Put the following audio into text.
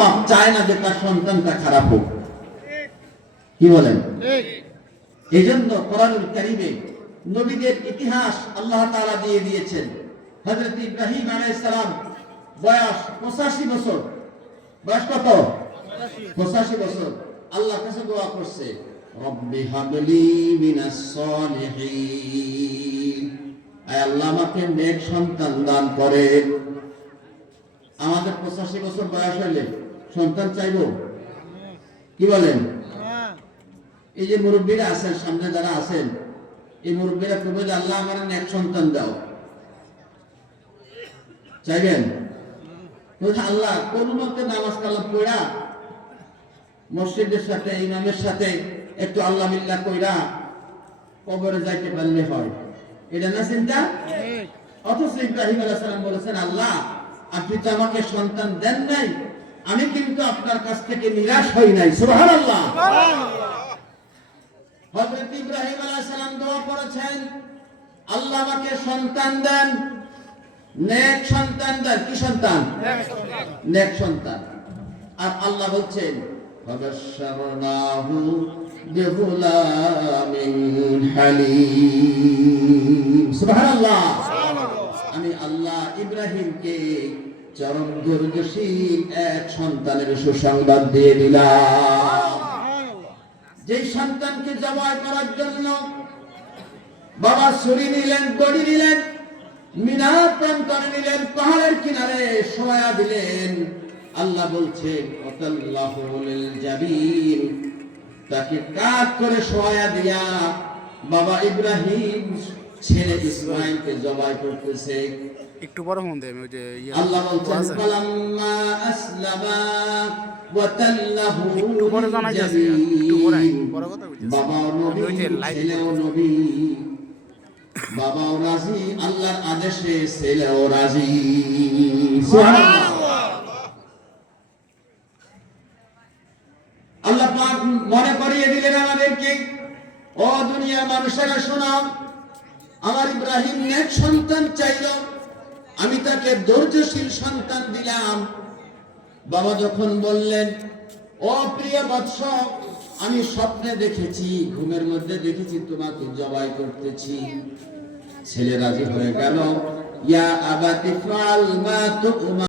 বাপ চায় না যে তার সন্তানটা খারাপ হোক, কি বলেন? এই জন্য কোরআনুল কারীমে নবীদের ইতিহাস আল্লাহ তাআলা দিয়ে দিয়েছেন। হযরত ইব্রাহিম আলাইহিস সালাম বয়স 85 বছর। বয়স কত? 85 বছর। আল্লাহর কাছে দোয়া করছে, রব্বি হাবলি মিনাস সলিহিন, আয় আল্লাহ আমাকে নেক সন্তান দান করেন। আমাদের 85 বছর বয়স হলে সন্তান চাইবো, কি বলেন? এই যে মুরব্বীরা আছেন, সামনে যারা আছেন, এই মুরব্বীরা কবে যে আল্লাহ আমার নেক সন্তান দাও, চাইবেন? আল্লাহ কোন মতে নামাজ কালাম পড়া মসজিদের সাথে ইমামের সাথে একটু আল্লাহ মিল্লাহ কইরা কবরে যাইতে পারলে হয়, এটা না চিন্তা? অথচ ইব্রাহিম আলাইহিস সালাম বলেছেন, আল্লাহ আপনি তো আমাকে সন্তান দেন নাই, আমি কিন্তু আপনার কাছ থেকে নিরাশ হই নাই। সুবহানাল্লাহ। হযরত ইব্রাহিম আলাইহিস সালাম দোয়া করেছেন, আল্লাহ আমাকে সন্তান দেন, নেক সন্তান দেন। কি সন্তান? নেক সন্তান। আর আল্লাহ বলছেন, ফাবাশশারনাহু বিগুলামিন হালিম। সুবহানাল্লাহ। আমি আল্লাহ ইব্রাহিমকে চরম দুর্দশীল এক সন্তানের সুসংবাদ দিয়ে দিলাম। যে সন্তানকে জবাই করার জন্য বাবা ছুরি নিলেন, দড়ি নিলেন, মিনার প্রান্তরে নিলেন, পাহাড়ের কিনারে শোয়া দিলেন। আল্লাহ বলছেন, ওয়াতাল্লাহু লিল জাবিন, তাকে কাট করে শোয়া দিয়া বাবা ইব্রাহিম ছেলে ইসমাঈলকে জবাই করতেছে। একটু বড় মন দেয় ওই যে আল্লাহ বলছেন, ফালাম্মা আসলামা ওয়া তাল্লাহু একটু পরে জানা যাচ্ছে, একটু পরে বড় কথা কইতেছে। বাবা নবী, ছেলেও নবী, বাবাও রাজি, আল্লাহর আদেশে ছেলেও রাজি। সুবহানাল্লাহ। আল্লাহ পাক মনে করিয়ে দিলেন আমাদেরকে, ও দুনিয়ার মানুষেরা শোনো, আমার ইব্রাহিম নেক সন্তান চাইল, আমি তাকে ধৈর্যশীল সন্তান দিলাম। বাবা যখন বললেন, ও প্রিয় বৎস, আমি স্বপ্নে দেখেছি, ঘুমের মধ্যে দেখেছি তোমাকে জবাই করতেছি। ছেলে রাজি হয়ে গেল, ইয়া আবাতি ফাল মা তু'মার।